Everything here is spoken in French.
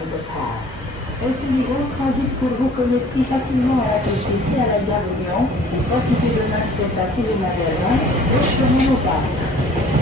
of the path. SCDO Transit pour vous connecter facilement à la TCC à la gare Lyon et profiter de l'accès facile au magasin et sur nos parcs.